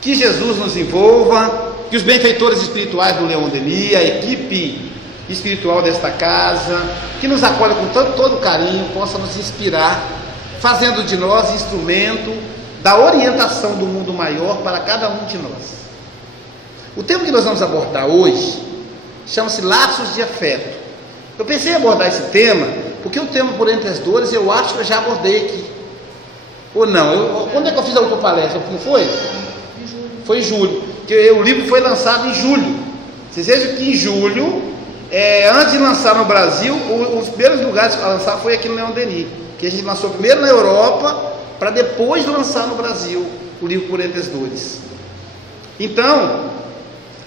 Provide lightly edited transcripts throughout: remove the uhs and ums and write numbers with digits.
Que Jesus nos envolva, que os benfeitores espirituais do Leon Denis, a equipe espiritual desta casa, que nos acolhe com todo carinho, possa nos inspirar, fazendo de nós instrumento da orientação do mundo maior para cada um de nós. O tema que nós vamos abordar hoje chama-se Laços de Afeto. Eu pensei em abordar esse tema, porque o tema Por Entre as Dores eu acho que eu já abordei aqui. Ou não? Quando é que eu fiz a outra palestra? Não foi? Foi em julho. Porque o livro foi lançado em julho. Vocês vejam que em julho, antes de lançar no Brasil, os primeiros lugares a lançar foi aqui no Leon Denis. Que a gente lançou primeiro na Europa, para depois lançar no Brasil o livro Por Entre as Dores. Então,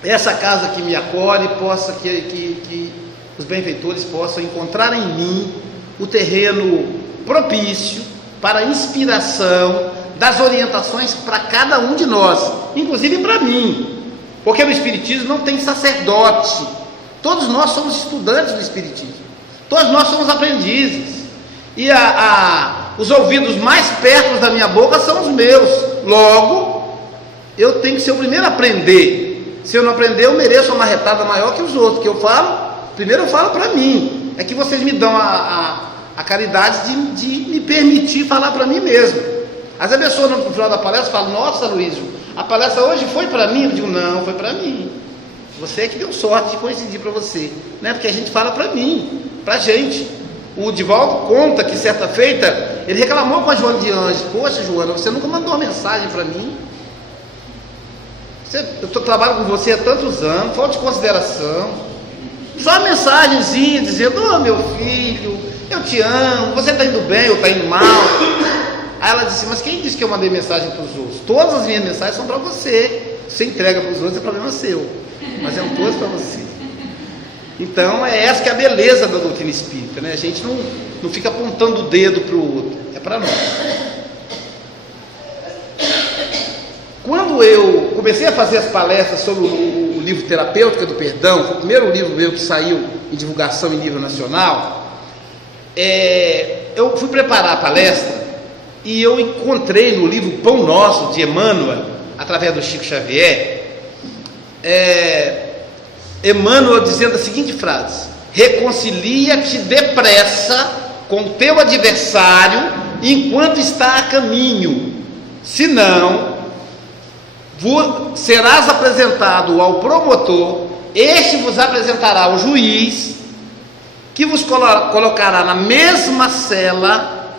essa casa que me acolhe, possa que os benfeitores possam encontrar em mim o terreno propício para a inspiração das orientações para cada um de nós, inclusive para mim, porque no Espiritismo não tem sacerdote, todos nós somos estudantes do Espiritismo, todos nós somos aprendizes, e os ouvidos mais perto da minha boca são os meus, logo, eu tenho que ser o primeiro a aprender. Se eu não aprender, eu mereço uma marretada maior que os outros, que eu falo, primeiro eu falo para mim, é que vocês me dão a caridade de me permitir falar para mim mesmo. Às vezes a pessoa no final da palestra fala: nossa, Luísio, a palestra hoje foi para mim? Eu digo: não, foi para mim. Você é que deu sorte de coincidir para você, né? Porque a gente fala para mim, para a gente. O Divaldo conta que certa feita ele reclamou com a Joana de Anjos: poxa, Joana, você nunca mandou uma mensagem para mim. Eu trabalho com você há tantos anos, falta de consideração. Só uma mensagenzinha dizendo: ô meu filho, eu te amo, você está indo bem ou está indo mal. Aí ela disse: mas quem disse que eu mandei mensagem para os outros? Todas as minhas mensagens são para você. Você entrega para os outros, é problema seu, mas são todas para você. Então é essa que é a beleza da doutrina espírita, né? A gente não fica apontando o dedo para o outro, é para nós. Quando eu comecei a fazer as palestras sobre o livro Terapêutica do Perdão, foi o primeiro livro meu que saiu em divulgação em nível nacional, eu fui preparar a palestra e eu encontrei no livro Pão Nosso, de Emmanuel, através do Chico Xavier, Emmanuel dizendo a seguinte frase: reconcilia-te depressa com teu adversário enquanto está a caminho, senão serás apresentado ao promotor, este vos apresentará ao juiz, que vos colocará na mesma cela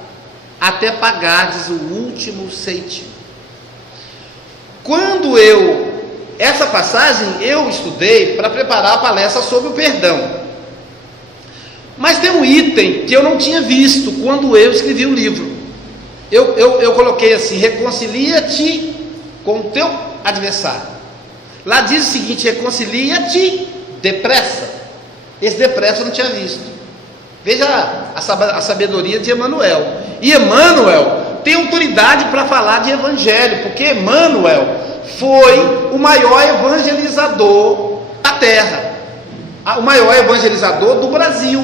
até pagardes o último cêntimo. Essa passagem eu estudei para preparar a palestra sobre o perdão, mas tem um item que eu não tinha visto quando eu escrevi o livro. Eu coloquei assim: reconcilia-te com o teu adversário. Lá diz o seguinte: reconcilia-te depressa. Esse depressa eu não tinha visto. Veja a sabedoria de Emmanuel. E Emmanuel tem autoridade para falar de evangelho, porque Emmanuel foi o maior evangelizador da terra, o maior evangelizador do Brasil.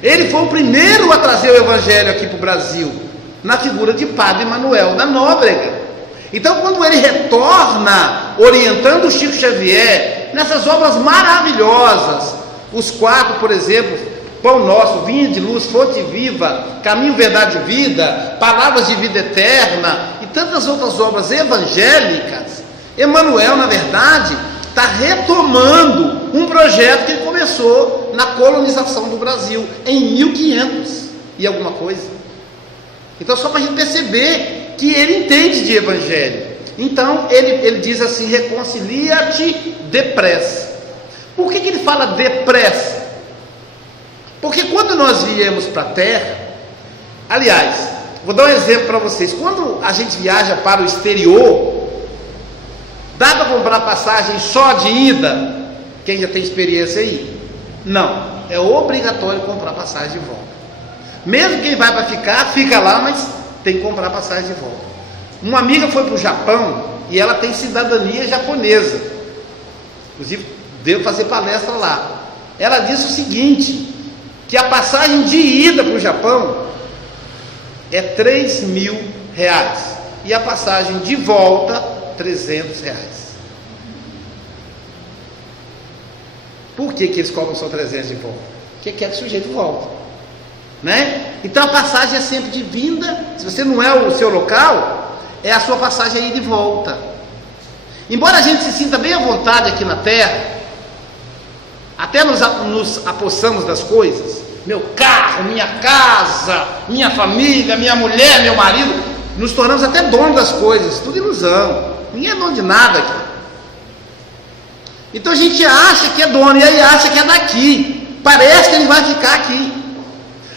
Ele foi o primeiro a trazer o evangelho aqui para o Brasil, na figura de Padre Manuel da Nóbrega. Então, quando ele retorna orientando o Chico Xavier nessas obras maravilhosas, os 4, por exemplo, Pão Nosso, Vinha de Luz, Fonte Viva, Caminho, Verdade e Vida, Palavras de Vida Eterna e tantas outras obras evangélicas, Emmanuel, na verdade, está retomando um projeto que ele começou na colonização do Brasil em 1500 e alguma coisa. Então, só para a gente perceber que ele entende de evangelho. Então ele diz assim: reconcilia-te depressa. Por que ele fala depressa? Porque quando nós viemos para a terra, aliás, vou dar um exemplo para vocês. Quando a gente viaja para o exterior, dá para comprar passagem só de ida? Quem já tem experiência aí? Não, é obrigatório comprar passagem de volta. Mesmo quem vai para ficar, fica lá, mas tem que comprar passagem de volta. Uma amiga foi para o Japão e ela tem cidadania japonesa, inclusive deu fazer palestra lá. Ela disse o seguinte: que a passagem de ida para o Japão é R$3.000 e a passagem de volta R$300. Por que eles cobram só 300 de volta? Porque quer que o sujeito volte, né? Então a passagem é sempre de vinda. Se você não é o seu local, é a sua passagem aí de volta. Embora a gente se sinta bem à vontade aqui na terra, até nos apossamos das coisas, meu carro, minha casa, minha família, minha mulher, meu marido, nos tornamos até donos das coisas, tudo ilusão, ninguém é dono de nada aqui. Então a gente acha que é dono, e aí acha que é daqui, parece que ele vai ficar aqui.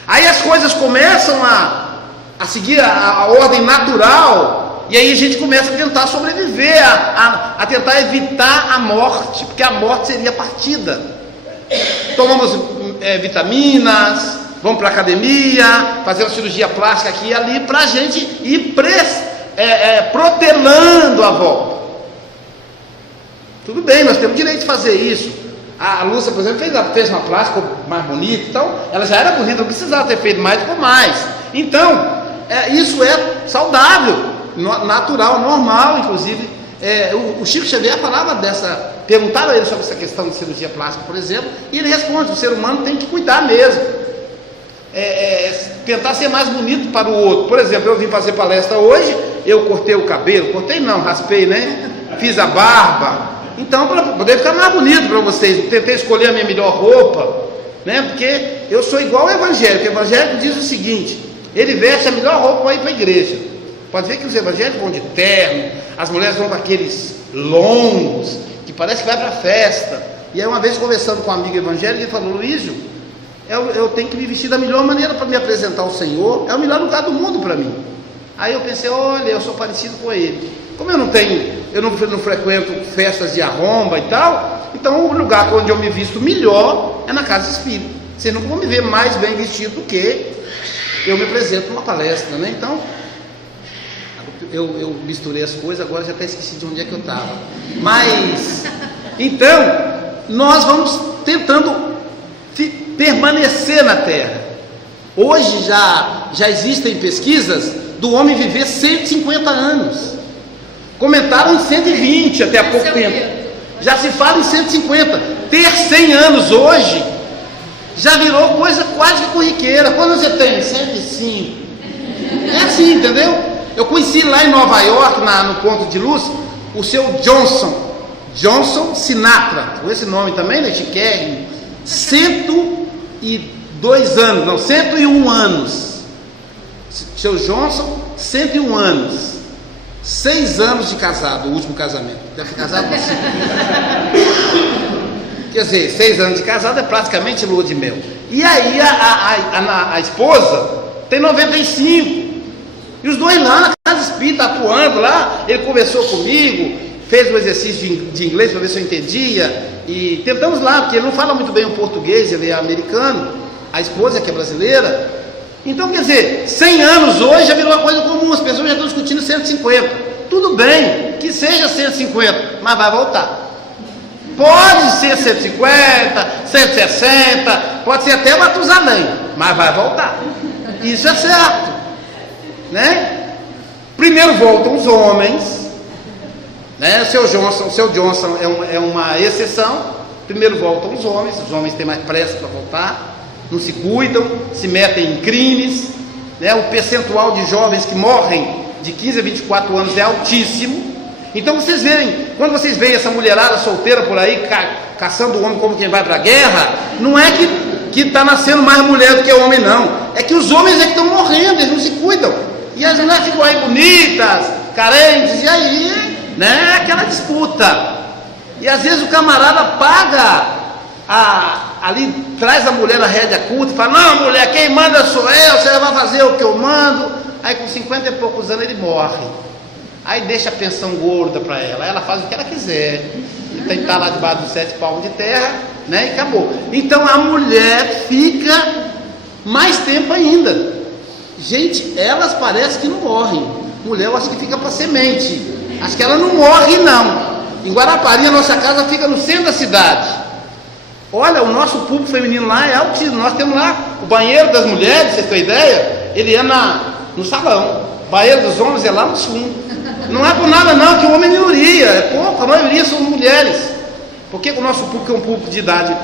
Aí as coisas começam a seguir a ordem natural, e aí a gente começa a tentar sobreviver, a tentar evitar a morte, porque a morte seria a partida. Tomamos vitaminas, vamos para a academia, fazer uma cirurgia plástica aqui e ali, para a gente ir protelando a volta. Tudo bem, nós temos direito de fazer isso. A Lúcia, por exemplo, fez uma plástica mais bonita, então ela já era bonita, não precisava ter feito mais, ficou mais. Então, isso é saudável, natural, normal, inclusive. O Chico Xavier falava perguntaram a ele sobre essa questão de cirurgia plástica, por exemplo, e ele responde: o ser humano tem que cuidar mesmo, tentar ser mais bonito para o outro. Por exemplo, eu vim fazer palestra hoje, eu cortei o cabelo, raspei, né? Fiz a barba, então para poder ficar mais bonito para vocês, tentei escolher a minha melhor roupa, né? Porque eu sou igual ao evangélico. O evangélico diz o seguinte: ele veste a melhor roupa para ir para a igreja. Pode ver que os evangélicos vão de terno, as mulheres vão com aqueles longos, que parece que vai para a festa. E aí uma vez conversando com um amigo evangélico, ele falou: Luísio, eu tenho que me vestir da melhor maneira para me apresentar ao Senhor, é o melhor lugar do mundo para mim. Aí eu pensei: olha, eu sou parecido com ele. Como eu não frequento festas de arromba e tal, então o lugar onde eu me visto melhor é na casa espírita. Vocês nunca vão me ver mais bem vestido do que eu me apresento numa palestra, né? Então, eu misturei as coisas, agora já até esqueci de onde é que eu estava. Mas, então, nós vamos tentando permanecer na Terra. Hoje já existem pesquisas do homem viver 150 anos. Comentaram em 120 até há pouco tempo. Já se fala em 150. Ter 100 anos hoje já virou coisa quase que corriqueira. Quando você tem? 105. É assim, entendeu? Eu conheci lá em Nova York, no Ponto de Luz, o seu Johnson Sinatra, com esse nome também, né? Chiquérrimo. 101 anos. Seu Johnson, 101 anos. 6 anos de casado, o último casamento. Deve ter casado com 5. Quer dizer, 6 anos de casado é praticamente lua de mel. E aí a esposa tem 95. E os dois lá na casa espírita, atuando lá. Ele conversou comigo, fez um exercício de inglês para ver se eu entendia. E tentamos lá, porque ele não fala muito bem o português, ele é americano. A esposa que é brasileira. Então, quer dizer, 100 anos hoje já virou uma coisa comum. As pessoas já estão discutindo 150. Tudo bem, que seja 150, mas vai voltar. Pode ser 150, 160, pode ser até Matusalém, mas vai voltar. Isso é certo, né? Primeiro voltam os homens, né? O seu Johnson é uma exceção. Primeiro voltam os homens têm mais pressa para voltar, não se cuidam, se metem em crimes, né? O percentual de jovens que morrem de 15 a 24 anos é altíssimo. Então vocês veem, quando vocês veem essa mulherada solteira por aí, caçando o homem como quem vai para a guerra, não é que está nascendo mais mulher do que homem, não. É que os homens é que estão morrendo, eles não se cuidam. E as mulheres ficam aí bonitas, carentes, e aí, né, aquela disputa. E às vezes o camarada paga, ali traz a mulher na rédea curta e fala: não, mulher, quem manda sou eu, você vai fazer o que eu mando. Aí com 50 e poucos anos ele morre. Aí deixa a pensão gorda para ela faz o que ela quiser. Ele tem que estar lá debaixo dos 7 palmos de terra, né? E acabou. Então a mulher fica mais tempo ainda. Gente, elas parecem que não morrem. Mulher, eu acho que fica para semente. Acho que ela não morre, não. Em Guarapari, a nossa casa fica no centro da cidade. Olha, o nosso público feminino lá é altíssimo. Nós temos lá o banheiro das mulheres, vocês têm ideia? Ele é no salão. O banheiro dos homens é lá no fundo. Não é por nada não, que o homem é minoria, é pouco, a maioria são mulheres. Porque o nosso público é um público de idade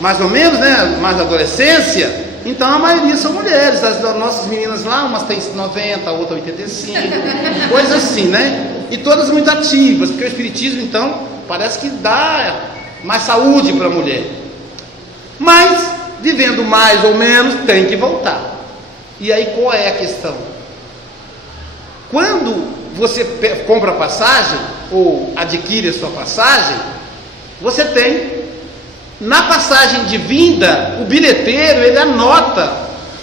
mais ou menos, né, mais adolescência, então a maioria são mulheres. As nossas meninas lá, umas têm 90, outra 85, coisa assim, né? E todas muito ativas, porque o espiritismo então parece que dá mais saúde para a mulher. Mas, vivendo mais ou menos, tem que voltar. E aí qual é a questão? Quando você compra a passagem, ou adquire a sua passagem, você tem, na passagem de vinda, o bilheteiro, ele anota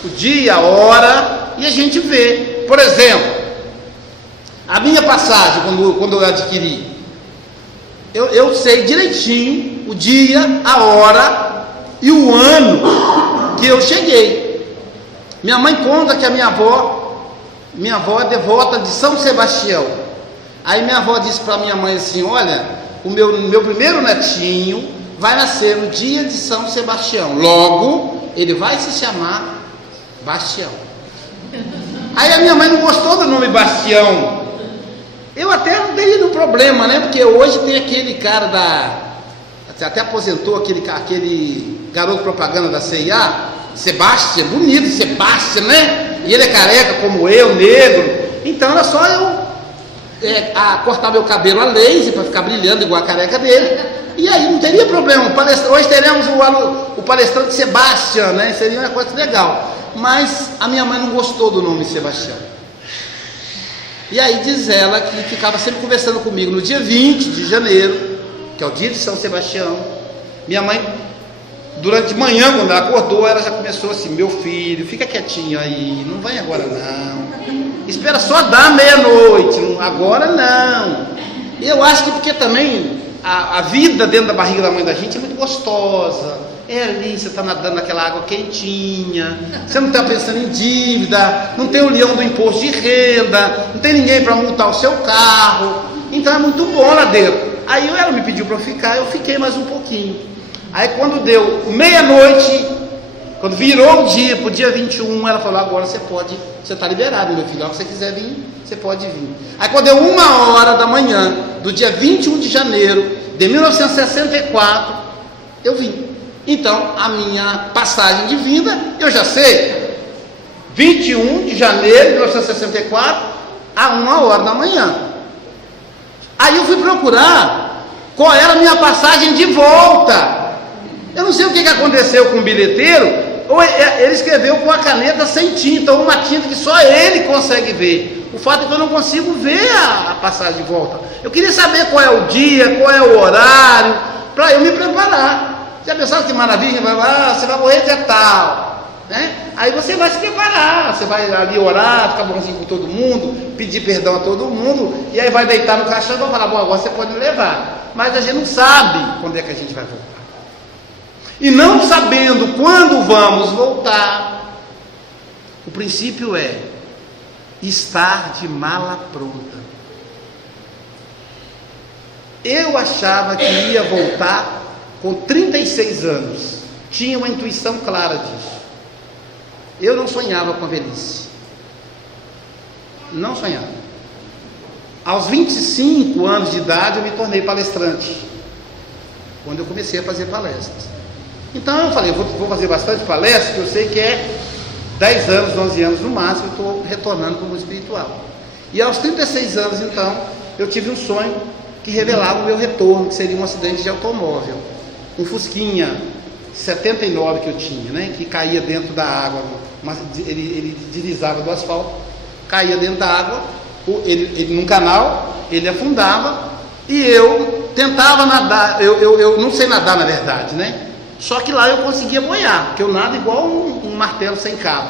o dia, a hora, e a gente vê. Por exemplo, a minha passagem, quando eu adquiri, eu sei direitinho o dia, a hora e o ano que eu cheguei. Minha mãe conta que a minha avó é devota de São Sebastião. Aí minha avó disse para minha mãe assim: olha, o meu primeiro netinho vai nascer no dia de São Sebastião, logo ele vai se chamar Bastião. Aí a minha mãe não gostou do nome Bastião. Eu até não teria nenhum problema, né? Porque hoje tem aquele cara até aposentou aquele garoto propaganda da CIA, Sebastião, bonito Sebastião, né? E ele é careca como eu, negro. Então era só eu cortar meu cabelo a laser para ficar brilhando igual a careca dele. E aí não teria problema. Hoje teremos o palestrante Sebastião, né? Seria uma coisa legal. Mas a minha mãe não gostou do nome Sebastião. E aí diz ela que ficava sempre conversando comigo no dia 20 de janeiro, que é o dia de São Sebastião. Minha mãe, durante de manhã, quando ela acordou, ela já começou assim: meu filho, fica quietinho aí, não vai agora não, espera só dar meia-noite, agora não. Eu acho que porque também a vida dentro da barriga da mãe da gente é muito gostosa. É ali, você está nadando naquela água quentinha, você não está pensando em dívida, não tem o leão do imposto de renda, não tem ninguém para multar o seu carro, então é muito bom lá dentro. Aí ela me pediu para eu ficar, eu fiquei mais um pouquinho. Aí quando deu meia-noite, quando virou o dia, para o dia 21, ela falou: agora você está liberado, meu filho, se você quiser vir, você pode vir. Aí quando deu 1h da manhã, do dia 21 de janeiro de 1964, eu vim. Então, a minha passagem de vinda, eu já sei, 21 de janeiro de 1964, a 1h da manhã. Aí eu fui procurar qual era a minha passagem de volta. Eu não sei o que aconteceu com o bilheteiro, ou ele escreveu com a caneta sem tinta, ou uma tinta que só ele consegue ver. O fato é que eu não consigo ver a passagem de volta. Eu queria saber qual é o dia, qual é o horário, para eu me preparar. Já pensaram que maravilha? Você vai morrer dia tal, né? Aí você vai se preparar, você vai ali orar, ficar bonzinho com todo mundo, pedir perdão a todo mundo, e aí vai deitar no caixão e vai falar: bom, agora você pode me levar. Mas a gente não sabe quando é que a gente vai voltar. E não sabendo quando vamos voltar, o princípio é estar de mala pronta. Eu achava que ia voltar com 36 anos, tinha uma intuição clara disso. Eu não sonhava com a velhice, não sonhava. Aos 25 anos de idade eu me tornei palestrante, quando eu comecei a fazer palestras. Então eu falei: vou fazer bastante palestras, que eu sei que é 10 anos, 11 anos no máximo, eu estou retornando para o mundo espiritual. E aos 36 anos então, eu tive um sonho que revelava o meu retorno, que seria um acidente de automóvel. Um Fusquinha 79 que eu tinha, né? Que caía dentro da água, mas ele deslizava do asfalto, caía dentro da água, ele num canal, ele afundava, e eu tentava nadar. Eu não sei nadar, na verdade, né? Só que lá eu conseguia boiar, porque eu nado igual um martelo sem cabo.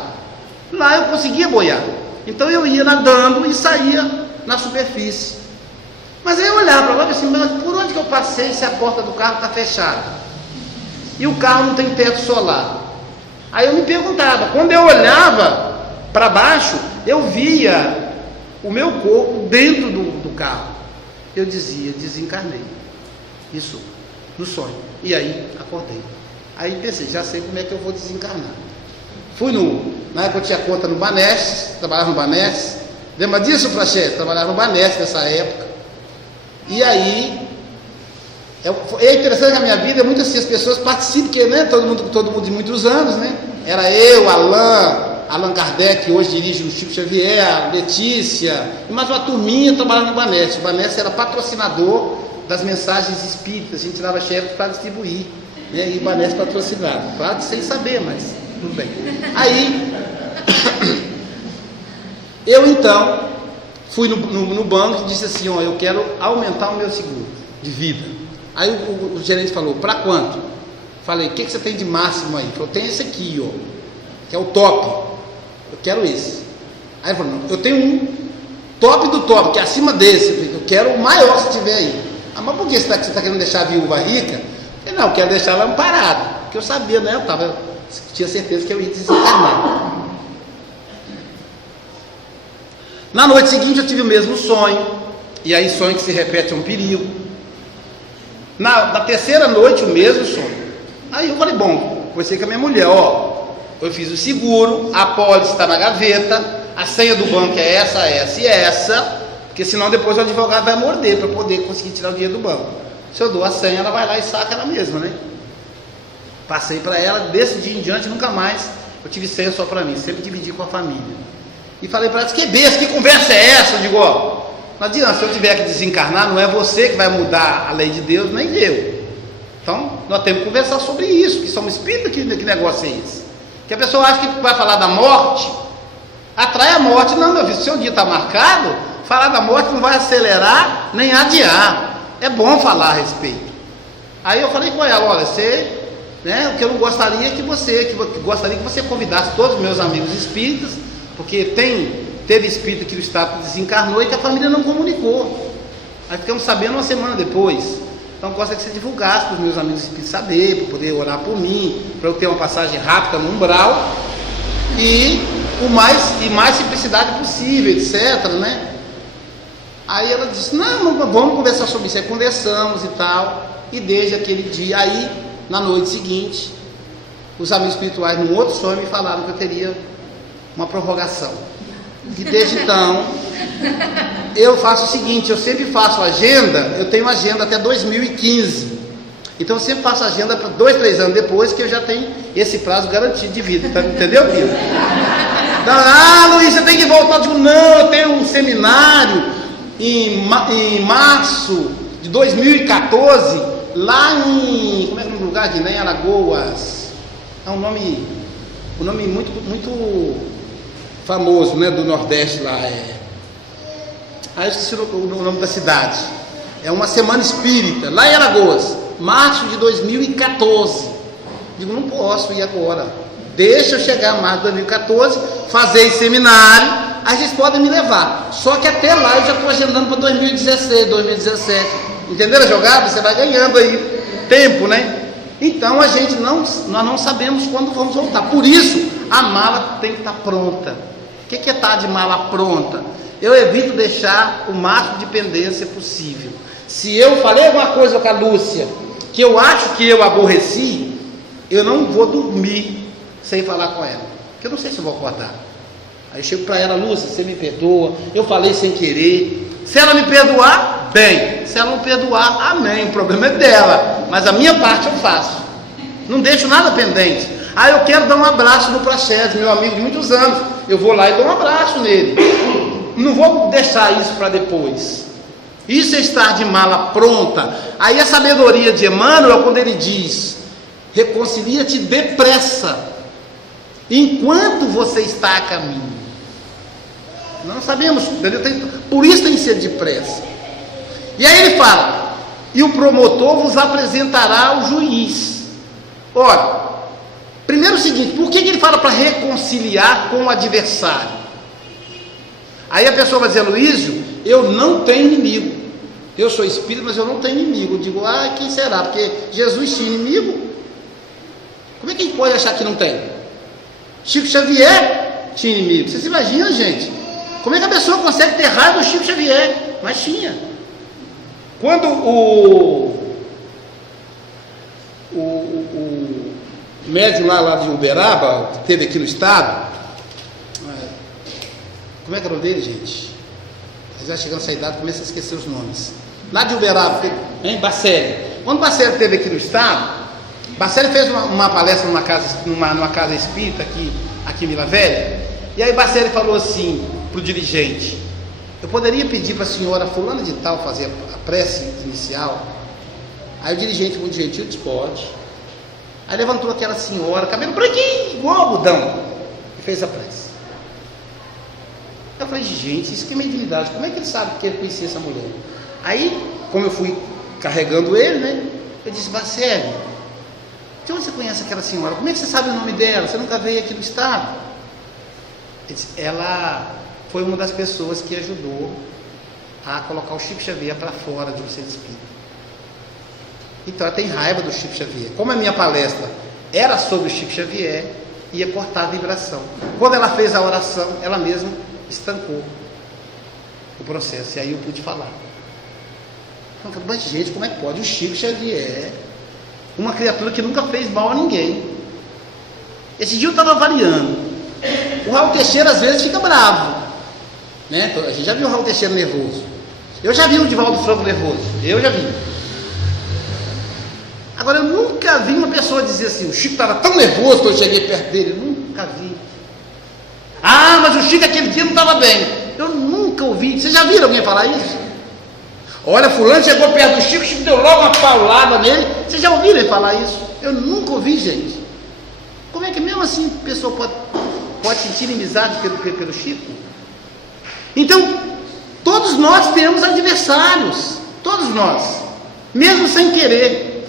Lá eu conseguia boiar. Então eu ia nadando e saía na superfície. Mas aí eu olhava para lá e assim: mas por onde que eu passei se a porta do carro está fechada? E o carro não tem teto solar. Aí eu me perguntava, quando eu olhava para baixo, eu via o meu corpo dentro do carro. Eu dizia: desencarnei. Isso, no sonho. E aí acordei. Aí pensei: já sei como é que eu vou desencarnar. Fui na época eu tinha conta no Banestes, trabalhava no Banestes, Lembra disso, Prachete? Trabalhava no Banesp nessa época. E aí, é interessante que a minha vida é muito assim, as pessoas participam, porque, né, todo mundo de muitos anos, né? Era eu, Allan Kardec, que hoje dirige o Chico Xavier, a Letícia, e mais uma turminha trabalhava no Banesp. O Banesp era patrocinador das mensagens espíritas, a gente tirava cheque para distribuir, né? E o Banesp patrocinado, claro, sem saber, mas tudo bem. Aí, eu então fui no banco e disse assim, ó, eu quero aumentar o meu seguro de vida. Aí o gerente falou, para quanto? Falei, o que você tem de máximo aí? Ele falou, tem esse aqui, ó, que é o top, eu quero esse. Aí ele falou, não, eu tenho um top do top, que é acima desse, eu quero o maior se tiver aí. Ah, mas por que você está querendo deixar a viúva rica? Eu falei, não, eu quero deixar ela amparada, porque eu sabia, né, tinha certeza que eu ia desencarnar. Na noite seguinte eu tive o mesmo sonho, e aí sonho que se repete é um perigo. Na terceira noite o mesmo sonho. Aí eu falei, bom, conversei com a minha mulher, ó, eu fiz o seguro, a pólice está na gaveta, a senha do banco é essa e essa, porque senão depois o advogado vai morder para poder conseguir tirar o dinheiro do banco. Se eu dou a senha, ela vai lá e saca ela mesma, né? Passei para ela, desse dia em diante nunca mais eu tive senha só para mim, sempre dividi com a família. E falei para ela, que besta, que conversa é essa? Eu digo, ó, não adianta, se eu tiver que desencarnar, não é você que vai mudar a lei de Deus, nem eu. Então, nós temos que conversar sobre isso, que somos espíritas, que negócio é esse? Que a pessoa acha que vai falar da morte, atrai a morte. Não, meu filho, se o seu dia está marcado, falar da morte não vai acelerar, nem adiar. É bom falar a respeito. Aí eu falei com ela, olha, você, né, o que eu não gostaria é que gostaria que você convidasse todos os meus amigos espíritas, porque teve espírita que o Estado desencarnou e que a família não comunicou. Aí ficamos sabendo uma semana depois. Então gostaria que você divulgasse para os meus amigos espíritas saber, para poder orar por mim, para eu ter uma passagem rápida no umbral e mais simplicidade possível, etc, né? Aí ela disse, não, vamos conversar sobre isso. Aí conversamos e tal, e desde aquele dia, aí na noite seguinte, os amigos espirituais num outro sonho me falaram que eu teria uma prorrogação. E desde então, eu faço o seguinte, eu sempre faço agenda, eu tenho agenda até 2015. Então eu sempre faço agenda para 2, 3 anos depois, que eu já tenho esse prazo garantido de vida, tá, entendeu, filho? Luiz, você tem que voltar. Eu digo, não, eu tenho um seminário em março de 2014, lá em, como é que é o nome do lugar aqui, né? Em Alagoas. É um nome muito famoso, né, do Nordeste lá, eu esqueci o nome da cidade. É uma semana espírita, lá em Alagoas, março de 2014. Digo, não posso ir agora, deixa eu chegar em março de 2014, fazer esse seminário, aí vocês podem me levar. Só que até lá eu já estou agendando para 2016, 2017. Entenderam a jogada? Você vai ganhando aí tempo, né? Então nós não sabemos quando vamos voltar. Por isso a mala tem que estar pronta. O que é estar de mala pronta? Eu evito deixar o máximo de pendência possível. Se eu falei alguma coisa com a Lúcia que eu acho que eu aborreci, eu não vou dormir sem falar com ela, porque eu não sei se eu vou acordar. Aí eu chego para ela, Lúcia, você me perdoa, eu falei sem querer. Se ela me perdoar, bem. Se ela não perdoar, amém, o problema é dela, mas a minha parte eu faço, não deixo nada pendente. Eu quero dar um abraço no Praxedes, meu amigo de muitos anos, eu vou lá e dou um abraço nele, não vou deixar isso para depois. Isso é estar de mala pronta. Aí a sabedoria de Emmanuel, quando ele diz, reconcilia-te depressa, enquanto você está a caminho. Não sabemos, entendeu? Por isso tem que ser depressa. E aí ele fala, e o promotor vos apresentará ao juiz. Ora, primeiro o seguinte, por que ele fala para reconciliar com o adversário? Aí a pessoa vai dizer, Luísio, eu não tenho inimigo. Eu sou espírita, mas eu não tenho inimigo. Eu digo, quem será? Porque Jesus tinha inimigo? Como é que ele pode achar que não tem? Chico Xavier tinha inimigo. Você se imagina, gente? Como é que a pessoa consegue ter raiva do Chico Xavier? Mas tinha. Quando o médium lá de Uberaba, que teve aqui no estado, Como é que era o nome dele, gente? Eles já chegando nessa idade, começa a esquecer os nomes. Lá de Uberaba, hein? Bacelli. Quando Bacelli esteve aqui no estado, Bacelli fez uma palestra numa casa espírita aqui em Vila Velha, e aí Bacelli falou assim para o dirigente: eu poderia pedir para a senhora fulana de tal fazer a prece inicial? Aí o dirigente, muito gentil, disse: pode. Aí levantou aquela senhora, cabelo branquinho, igual algodão, e fez a prece. Eu falei: gente, isso que é mediunidade, como é que ele sabe que ele conhecia essa mulher? Aí, como eu fui carregando ele, né, eu disse: Bacelli, de onde você conhece aquela senhora? Como é que você sabe o nome dela? Você nunca veio aqui no estado? Ele disse: ela foi uma das pessoas que ajudou a colocar o Chico Xavier para fora de um centro espírita. Então ela tem raiva do Chico Xavier. Como a minha palestra era sobre o Chico Xavier, ia cortar a vibração. Quando ela fez a oração, ela mesma estancou o processo, e aí eu pude falar. Mas gente, como é que pode? O Chico Xavier, uma criatura que nunca fez mal a ninguém. Esse dia eu estava avaliando. O Raul Teixeira às vezes fica bravo, né? A gente já viu o Raul Teixeira nervoso. Eu já vi o Divaldo Franco nervoso. Eu já vi. Agora, eu nunca vi uma pessoa dizer assim: o Chico estava tão nervoso que eu cheguei perto dele. Eu nunca vi. Ah, mas o Chico aquele dia não estava bem. Eu nunca ouvi. Vocês já viram alguém falar isso? Olha, fulano chegou perto do Chico, o Chico deu logo uma paulada nele. Vocês já ouviram ele falar isso? Eu nunca ouvi, gente. Como é que mesmo assim a pessoa pode sentir inimizade pelo Chico? Então, todos nós temos adversários. Todos nós. Mesmo sem querer.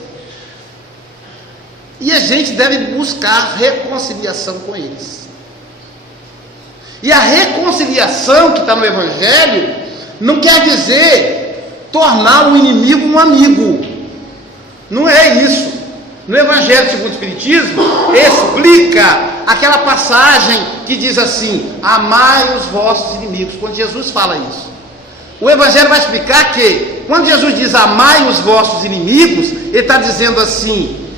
E a gente deve buscar reconciliação com eles. E a reconciliação que está no Evangelho não quer dizer tornar o inimigo um amigo. Não é isso. No Evangelho segundo o Espiritismo, explica aquela passagem que diz assim: amai os vossos inimigos. Quando Jesus fala isso, o Evangelho vai explicar que quando Jesus diz amai os vossos inimigos, ele está dizendo assim: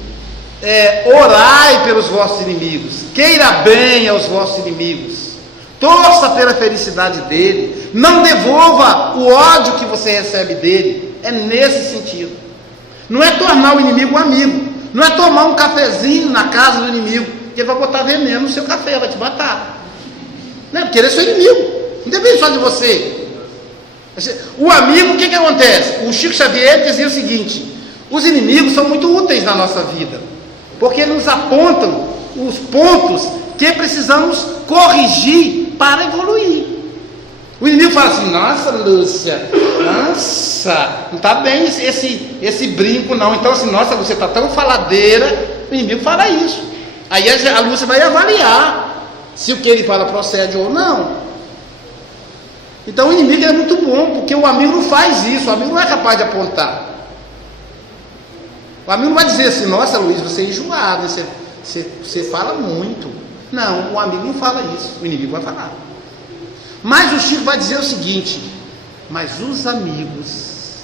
orai pelos vossos inimigos, queira bem aos vossos inimigos, torça pela felicidade dele, não devolva o ódio que você recebe dele. É nesse sentido. Não é tornar o inimigo um amigo, não é tomar um cafezinho na casa do inimigo, que ele vai botar veneno no seu café, vai te matar, né? Porque ele é seu inimigo, não depende só de você. O amigo, o que acontece? O Chico Xavier dizia o seguinte: os inimigos são muito úteis na nossa vida, porque eles nos apontam os pontos que precisamos corrigir para evoluir. O inimigo fala assim: nossa, Lúcia, nossa, não está bem esse brinco não. Então assim: nossa, Lúcia está tão faladeira. O inimigo fala isso. Aí a Lúcia vai avaliar se o que ele fala procede ou não. Então o inimigo é muito bom, porque o amigo não faz isso. O amigo não é capaz de apontar. O amigo não vai dizer assim: nossa, Luiz, você é enjoado, você fala muito. Não, o amigo não fala isso, o inimigo vai falar. Mas o Chico vai dizer o seguinte: mas os amigos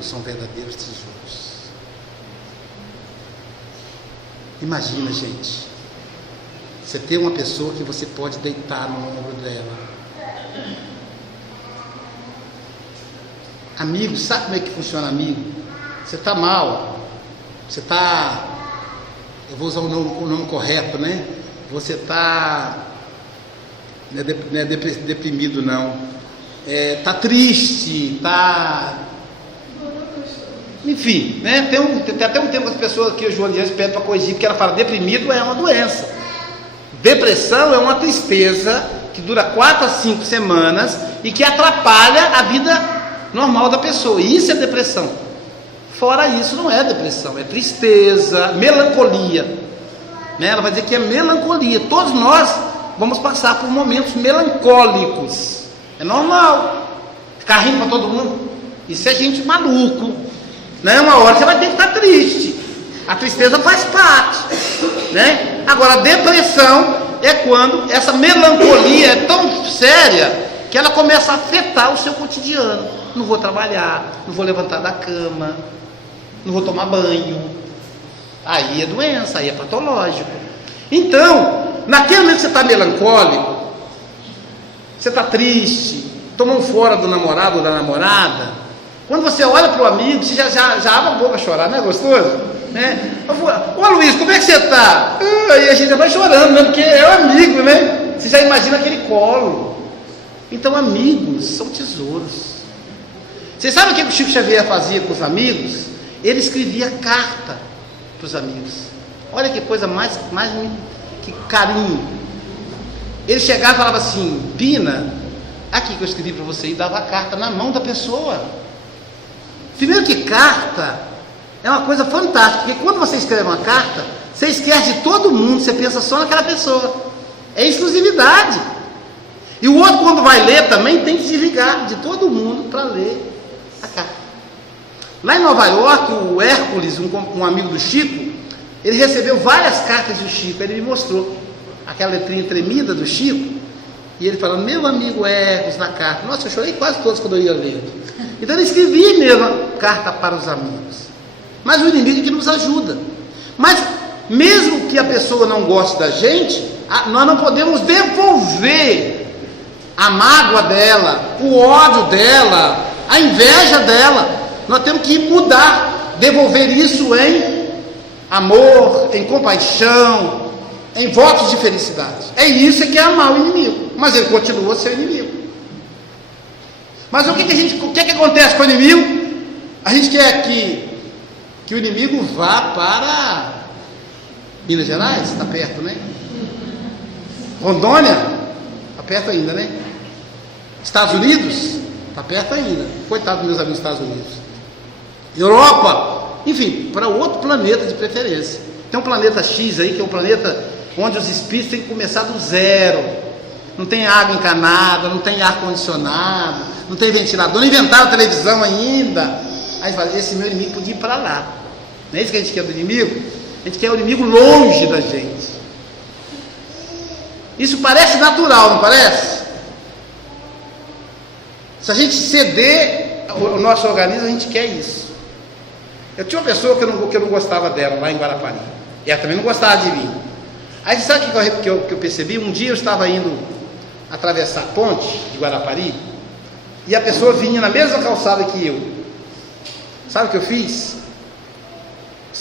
são verdadeiros tesouros. Imagina, gente, você ter uma pessoa que você pode deitar no ombro dela. Amigo, sabe como é que funciona amigo? Você está mal, você está, eu vou usar o nome correto, né? Você está, não é deprimido não, está triste, está, enfim, né? Tem até um tempo que as pessoas que o João Dias pede para corrigir, porque ela fala: deprimido é uma doença, depressão é uma tristeza que dura 4 a 5 semanas e que atrapalha a vida normal da pessoa. E isso é depressão. Fora isso, não é depressão, é tristeza, melancolia, né? Ela vai dizer que é melancolia. Todos nós vamos passar por momentos melancólicos. É normal. Ficar rindo para todo mundo, isso é gente maluco, né? Uma hora você vai ter que estar triste. A tristeza faz parte, né? Agora, a depressão é quando essa melancolia é tão séria que ela começa a afetar o seu cotidiano. Não vou trabalhar, não vou levantar da cama, não vou tomar banho. Aí é doença, aí é patológico. Então, naquele momento que você está melancólico, você está triste, tomou um fora do namorado ou da namorada, quando você olha para o amigo, você já abre a boca a chorar, não é gostoso? Né? Ô Luiz, como é que você está? Aí a gente vai chorando, né? Porque é o amigo, né? Você já imagina aquele colo. Então amigos são tesouros. Vocês sabem o que o Chico Xavier fazia com os amigos? Ele escrevia carta para os amigos. Olha que coisa mais que carinho. Ele chegava e falava assim: Pina, aqui que eu escrevi para você, e dava a carta na mão da pessoa. Primeiro que carta é uma coisa fantástica, porque quando você escreve uma carta, você esquece de todo mundo, você pensa só naquela pessoa. É exclusividade. E o outro, quando vai ler, também tem que se ligar de todo mundo para ler a carta. Lá em Nova York, o Hércules, um amigo do Chico, ele recebeu várias cartas do Chico. Ele me mostrou aquela letrinha tremida do Chico, e ele falou: meu amigo Hércules, na carta. Nossa, eu chorei quase todas quando eu ia ler. Então ele escrevia mesmo a carta para os amigos. Mas o inimigo é que nos ajuda. Mas mesmo que a pessoa não goste da gente, nós não podemos devolver a mágoa dela, o ódio dela, a inveja dela. Nós temos que mudar, devolver isso em amor, em compaixão, em votos de felicidade. É isso que é amar o inimigo. Mas ele continua a ser inimigo. Mas o que acontece com o inimigo? A gente quer que o inimigo vá para Minas Gerais, está perto, né? Rondônia, está perto ainda, né? Estados Unidos, está perto ainda. Coitado dos meus amigos dos Estados Unidos. Europa, enfim, para outro planeta de preferência. Tem um planeta X aí, que é um planeta onde os espíritos têm que começar do zero. Não tem água encanada, não tem ar-condicionado, não tem ventilador, não inventaram televisão ainda. Aí fala: esse meu inimigo podia ir para lá. Não é isso que a gente quer do inimigo? A gente quer o inimigo longe da gente. Isso parece natural, não parece? Se a gente ceder o nosso organismo, a gente quer isso. Eu tinha uma pessoa que eu não gostava dela lá em Guarapari, e ela também não gostava de mim. Aí sabe o que eu percebi? Um dia eu estava indo atravessar a ponte de Guarapari, e a pessoa vinha na mesma calçada que eu. Sabe o que eu fiz?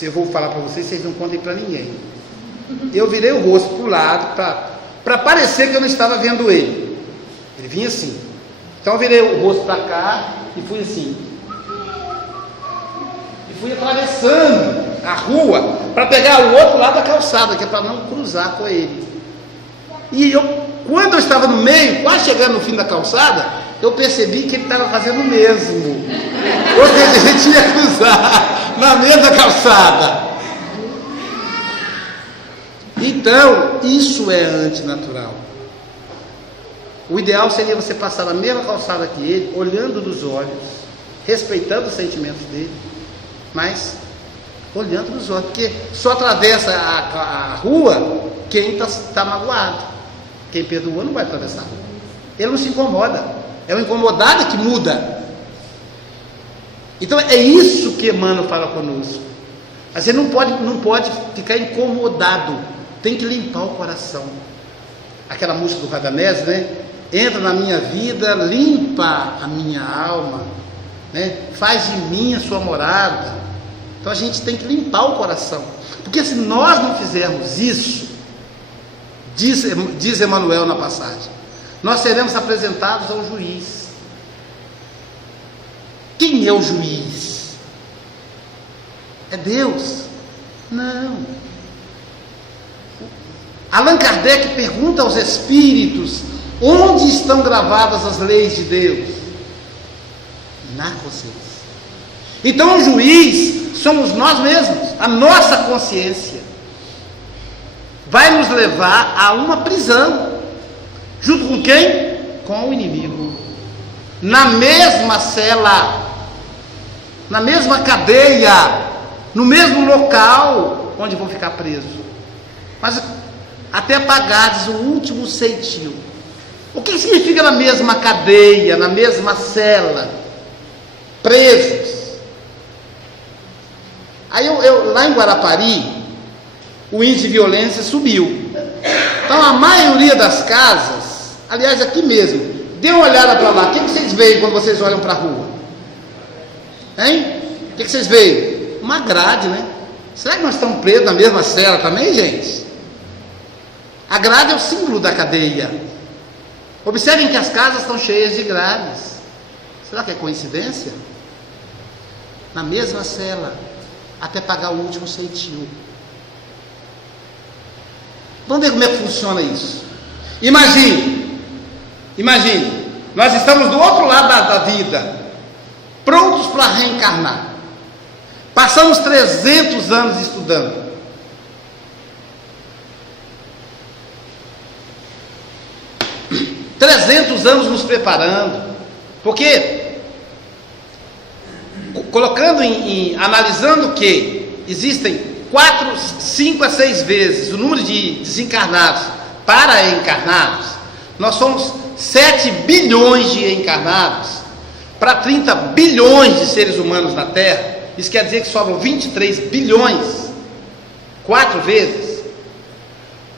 Eu vou falar para vocês não contem para ninguém. Eu virei o rosto para o lado, para parecer que eu não estava vendo ele. Ele vinha assim. Então eu virei o rosto para cá e fui assim. E fui atravessando a rua para pegar o outro lado da calçada, que é para não cruzar com ele. E quando eu estava no meio, quase chegando no fim da calçada, eu percebi que ele estava fazendo o mesmo. Ou seja, a gente ia cruzar na mesma calçada. Então, isso é antinatural. O ideal seria você passar na mesma calçada que ele, olhando nos olhos, respeitando os sentimentos dele, mas olhando nos olhos, porque só atravessa a rua quem está magoado. Quem perdoa não vai atravessar a rua. Ele não se incomoda. É o incomodado que muda. Então é isso que Emmanuel fala conosco. Você não pode ficar incomodado. Tem que limpar o coração. Aquela música do Radamés, né? Entra na minha vida, limpa a minha alma, né? Faz de mim a sua morada. Então a gente tem que limpar o coração. Porque se nós não fizermos isso, diz Emmanuel na passagem, nós seremos apresentados ao juiz. Quem é o juiz? É Deus? Não. Allan Kardec pergunta aos espíritos: onde estão gravadas as leis de Deus? Na consciência. Então o juiz somos nós mesmos. A nossa consciência vai nos levar a uma prisão. Junto com quem? Com o inimigo. Na mesma cela, na mesma cadeia, no mesmo local onde vão ficar presos. Mas até pagares o último ceitil. O que significa na mesma cadeia, na mesma cela? Presos. Aí lá em Guarapari, o índice de violência subiu. Então a maioria das casas, aliás aqui mesmo, Dê uma olhada para lá. O que vocês veem quando vocês olham para a rua? Hein? O que vocês veem? Uma grade, né? Será que nós estamos presos na mesma cela também, gente? A grade é o símbolo da cadeia. Observem que as casas estão cheias de grades. Será que é coincidência? Na mesma cela, até pagar o último centinho. Vamos ver como é que funciona isso. Imagine, nós estamos do outro lado da vida, prontos para reencarnar. Passamos 300 anos estudando. Trezentos anos nos preparando. Porque colocando analisando que existem 4, 5 a 6 vezes o número de desencarnados para encarnados, nós somos 7 bilhões de encarnados para 30 bilhões de seres humanos na Terra. Isso quer dizer que sobram 23 bilhões, 4 vezes.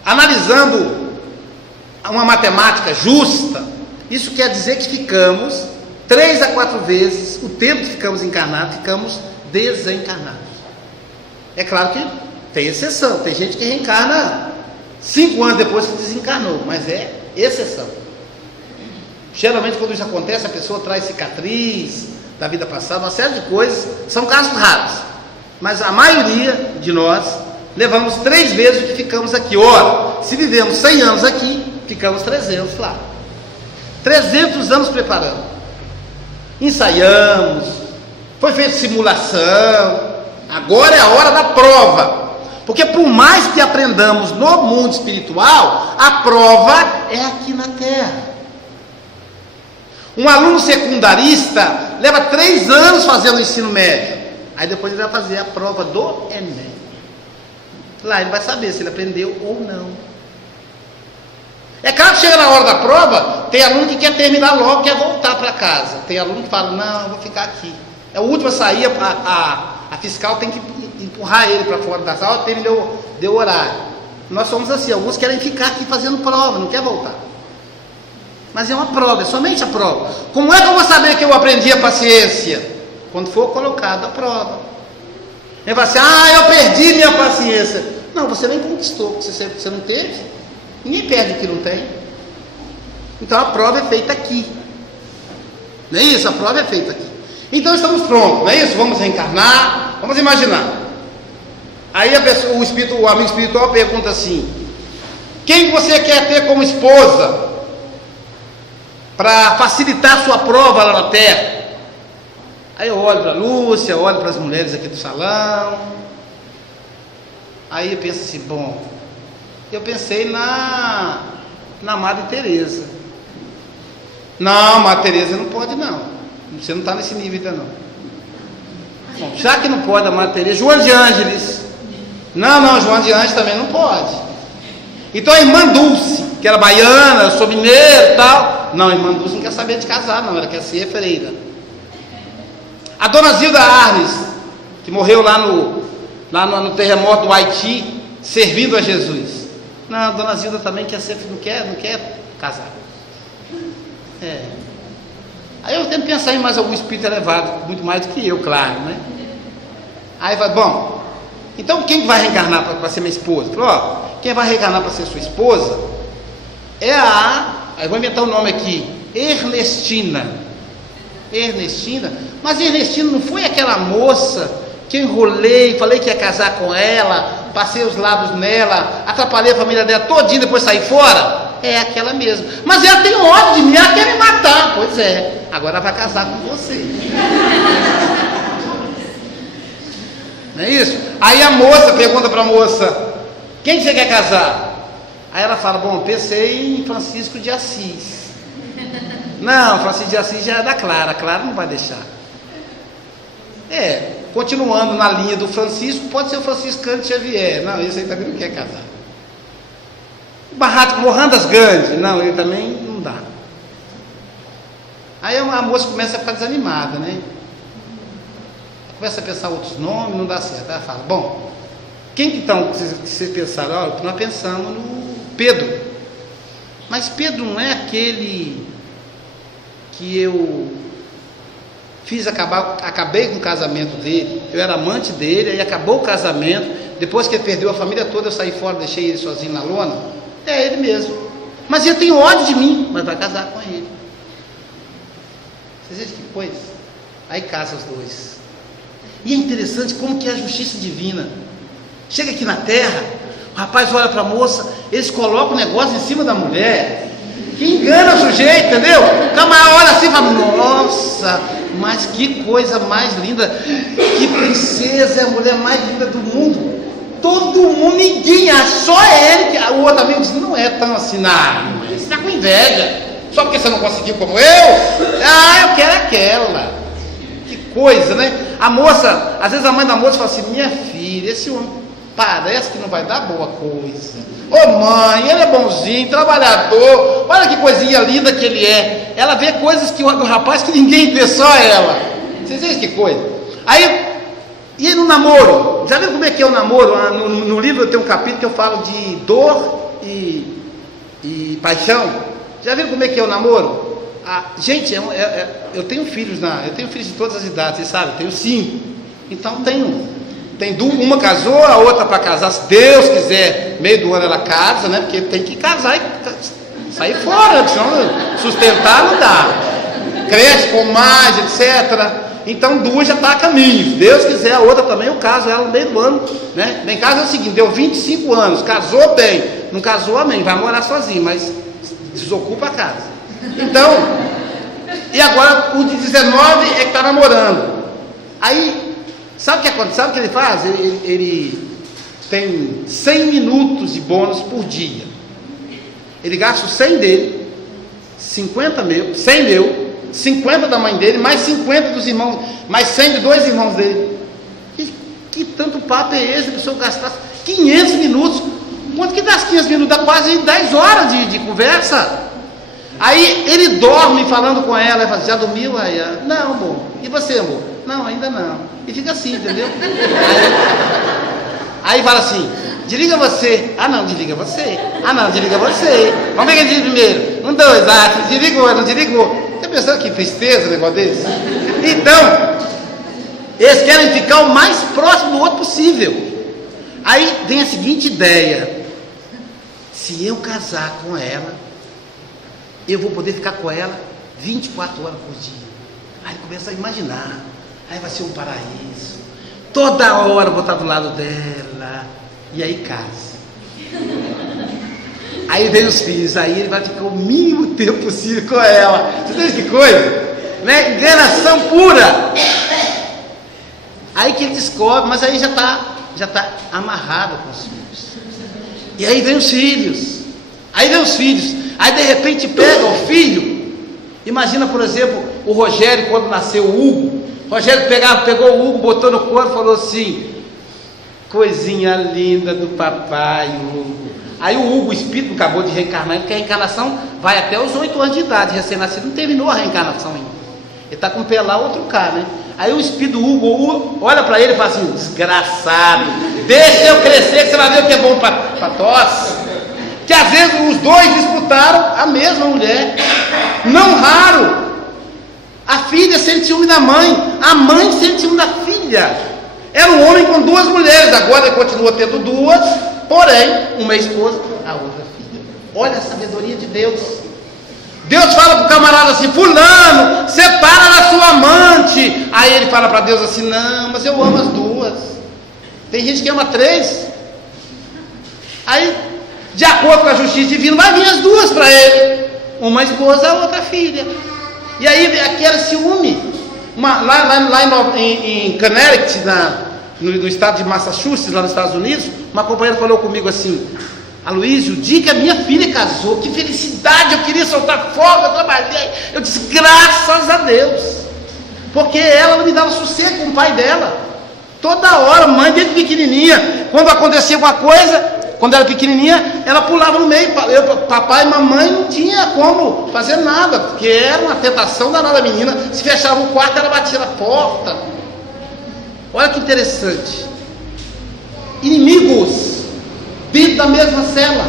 Analisando uma matemática justa, isso quer dizer que ficamos 3 a 4 vezes o tempo que ficamos encarnados, ficamos desencarnados. É claro que tem exceção, tem gente que reencarna 5 anos depois que desencarnou, mas é exceção. Geralmente quando isso acontece, a pessoa traz cicatriz da vida passada, uma série de coisas, são casos raros, mas a maioria de nós levamos 3 vezes o que ficamos aqui. Ora, se vivemos 100 anos aqui, ficamos 300 lá. 300 anos preparando, ensaiamos, foi feita simulação. Agora é a hora da prova, porque por mais que aprendamos no mundo espiritual, a prova é aqui na Terra. Um aluno secundarista leva 3 anos fazendo o ensino médio, aí depois ele vai fazer a prova do Enem. Lá ele vai saber se ele aprendeu ou não. É claro que chega na hora da prova, tem aluno que quer terminar logo, quer voltar para casa. Tem aluno que fala, não, eu vou ficar aqui. É o último a sair, a fiscal tem que empurrar ele para fora da sala, deu horário. Nós somos assim, alguns querem ficar aqui fazendo prova, não quer voltar. Mas é uma prova, é somente a prova. Como é que eu vou saber que eu aprendi a paciência? Quando for colocado a prova. Ele vai assim, eu perdi minha paciência. Não, você nem conquistou, você não teve. Ninguém perde o que não tem. Então a prova é feita aqui. Não é isso? A prova é feita aqui. Então estamos prontos, não é isso? Vamos reencarnar, vamos imaginar. Aí o amigo espiritual pergunta assim: quem você quer ter como esposa para facilitar sua prova lá na Terra? Aí eu olho para a Lúcia, olho para as mulheres aqui do salão. Aí eu penso assim, bom, eu pensei na Madre Teresa. Não, Madre Teresa não pode não. Você não está nesse nível ainda não. Bom, já que não pode a Madre Teresa, João de Ângeles. Não, João de Ângeles também não pode. Então a irmã Dulce, que era baiana, eu sou mineiro e tal. Não, a irmã Dulce não quer saber de casar não, ela quer ser freira. A dona Zilda Arnes, que morreu lá no terremoto do Haiti, servindo a Jesus. Não, a dona Zilda também quer ser, não quer casar. Aí eu tento pensar em mais algum espírito elevado, muito mais do que eu, claro, né? Aí vai, bom, então quem vai reencarnar para ser minha esposa? Falou, quem vai reencarnar para ser sua esposa é aí vou inventar o nome aqui, Ernestina. Mas Ernestina não foi aquela moça que eu enrolei, falei que ia casar com ela, passei os lábios nela, atrapalhei a família dela todinha, depois saí fora? É aquela mesmo. Mas ela tem ódio de mim, ela quer me matar. Pois é, agora vai casar com você. Não é isso? Aí a moça pergunta para a moça, quem que você quer casar? Aí ela fala, bom, pensei em Francisco de Assis. Não, Francisco de Assis já é da Clara, a Clara não vai deixar. Continuando na linha do Francisco, pode ser o Franciscano Xavier. Não, esse aí também não quer casar. Morandas Gandhi, não, ele também não dá. Aí a moça começa a ficar desanimada, né? Começa a pensar outros nomes, não dá certo. Ela fala, bom, quem que estão, vocês pensaram? Nós pensamos no Pedro. Mas Pedro não é aquele que eu acabei com o casamento dele. Eu era amante dele, aí acabou o casamento. Depois que ele perdeu a família toda, eu saí fora, deixei ele sozinho na lona. É ele mesmo. Mas ele tem ódio de mim, mas vai casar com ele. Vocês veem que coisa? Aí casa os dois. E é interessante como que é a justiça divina. Chega aqui na terra, o rapaz olha para a moça, eles colocam o negócio em cima da mulher, que engana o sujeito, entendeu? O camarada olha assim e fala, nossa, mas que coisa mais linda, que princesa, é a mulher mais linda do mundo. Todo mundo, ninguém, só ele, que o outro amigo disse, não é tão assim, não, você está com inveja, só porque você não conseguiu como eu? Eu quero aquela. Que coisa, né? A moça, às vezes a mãe da moça fala assim, minha filha, esse homem parece que não vai dar boa coisa. Ô mãe, ele é bonzinho, trabalhador, olha que coisinha linda que ele é. Ela vê coisas que do rapaz que ninguém vê, só ela. Vocês veem que coisa? Aí, e no namoro? Já viram como é que é o namoro? No livro eu tenho um capítulo que eu falo de dor e paixão. Já viram como é que é o namoro? Gente, eu tenho filhos de todas as idades, vocês sabem, eu tenho 5. Então tem uma casou, a outra para casar, se Deus quiser, meio do ano ela casa, né? Porque tem que casar e sair fora, senão sustentar não dá. Cresce com mais, etc. Então 2 já está a caminho. Se Deus quiser, a outra também eu caso ela no meio do ano, né? Bem, caso é o seguinte, deu 25 anos, casou bem, não casou, amém, vai morar sozinho, mas desocupa a casa. Então, e agora o de 19 é que está namorando. Aí, sabe o que acontece? Sabe o que ele faz? Ele tem 100 minutos de bônus por dia. Ele gasta os 100 dele, 50 meu, 100 meu, 50 da mãe dele, mais 50 dos irmãos, mais 100 de 2 irmãos dele. Que tanto papo é esse? A pessoa gastasse 500 minutos. Quanto que dá 500 minutos? Dá quase 10 horas de conversa. Aí ele dorme falando com ela, fala, já dormiu? Aí, não, amor. E você, amor? Não, ainda não. E fica assim, entendeu? Aí fala assim, desliga você. Não, desliga você. Não, desliga você. Vamos ver quem desliga primeiro. 1, 2, desligou, não desligou. Você pensou que tristeza um negócio desse? Então, eles querem ficar o mais próximo do outro possível. Aí vem a seguinte ideia, se eu casar com ela, eu vou poder ficar com ela 24 horas por dia. Aí começa a imaginar, aí vai ser um paraíso, toda hora eu vou estar do lado dela, e aí casa. Aí vem os filhos, aí ele vai ficar o mínimo tempo possível com ela. Você entende que coisa? Né? Enganação pura. Aí que ele descobre, mas aí já está amarrado com os filhos. E aí vem os filhos. Aí de repente pega o filho. Imagina, por exemplo, o Rogério quando nasceu o Hugo. Rogério pegou o Hugo, botou no corpo e falou assim, coisinha linda do papai, Hugo. Aí o Hugo, o espírito, acabou de reencarnar, porque a reencarnação vai até os 8 anos de idade, recém-nascido, não terminou a reencarnação ainda. Ele está com um pelar outro cara, né? Aí o espírito do Hugo olha para ele e fala assim, desgraçado, deixa eu crescer que você vai ver o que é bom para tosse. Que às vezes os dois disputaram a mesma mulher. Não raro, a filha sente ciúme da mãe, a mãe sente ciúme da filha. Era um homem com 2 mulheres, agora ele continua tendo 2, porém, uma é esposa, a outra filha. Olha a sabedoria de Deus. Deus fala para o camarada assim, fulano, separa da sua amante. Aí ele fala para Deus assim, não, mas eu amo as 2. Tem gente que ama 3. Aí, de acordo com a justiça divina, vai vir as 2 para ele. Uma esposa, a outra filha. E aí, aquele ciúme. Lá em Connecticut, no estado de Massachusetts, lá nos Estados Unidos, uma companheira falou comigo assim, Aloysio, o dia que a minha filha casou, que felicidade, eu queria soltar fogo, eu trabalhei. Eu disse, graças a Deus. Porque ela não me dava sossego com o pai dela. Toda hora, mãe desde pequenininha, quando acontecia alguma coisa, quando era pequenininha, ela pulava no meio. Papai e mamãe não tinha como fazer nada, porque era uma tentação danada da menina. Se fechava o quarto, ela batia na porta. Olha que interessante. Inimigos dentro da mesma cela,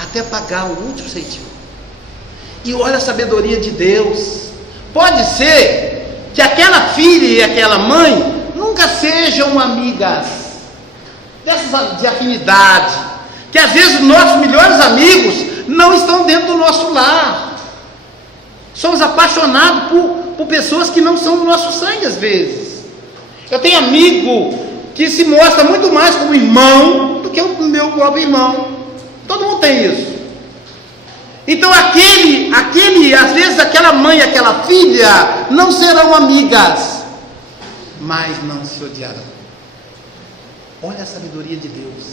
até pagar o último centavo. E olha a sabedoria de Deus. Pode ser que aquela filha e aquela mãe nunca sejam amigas, dessas de afinidade, que às vezes nossos melhores amigos não estão dentro do nosso lar. Somos apaixonados por pessoas que não são do nosso sangue às vezes. Eu tenho amigo que se mostra muito mais como irmão do que o meu próprio irmão. Todo mundo tem isso. Então às vezes aquela mãe e aquela filha não serão amigas, mas não se odiarão. Olha a sabedoria de Deus.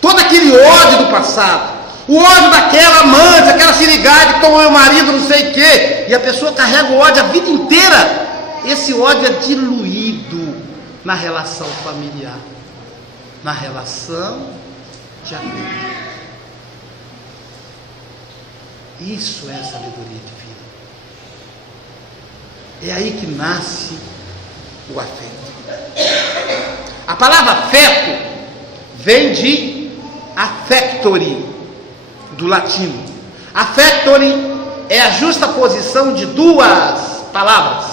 Todo aquele ódio do passado, o ódio daquela amante, aquela sirigade que tomou meu marido, não sei o quê, e a pessoa carrega o ódio a vida inteira. Esse ódio é diluído na relação familiar, na relação de afeto. Isso é a sabedoria divina. É aí que nasce o afeto. A palavra afeto vem de affectori, do latino. Affectori é a justa posição de duas palavras.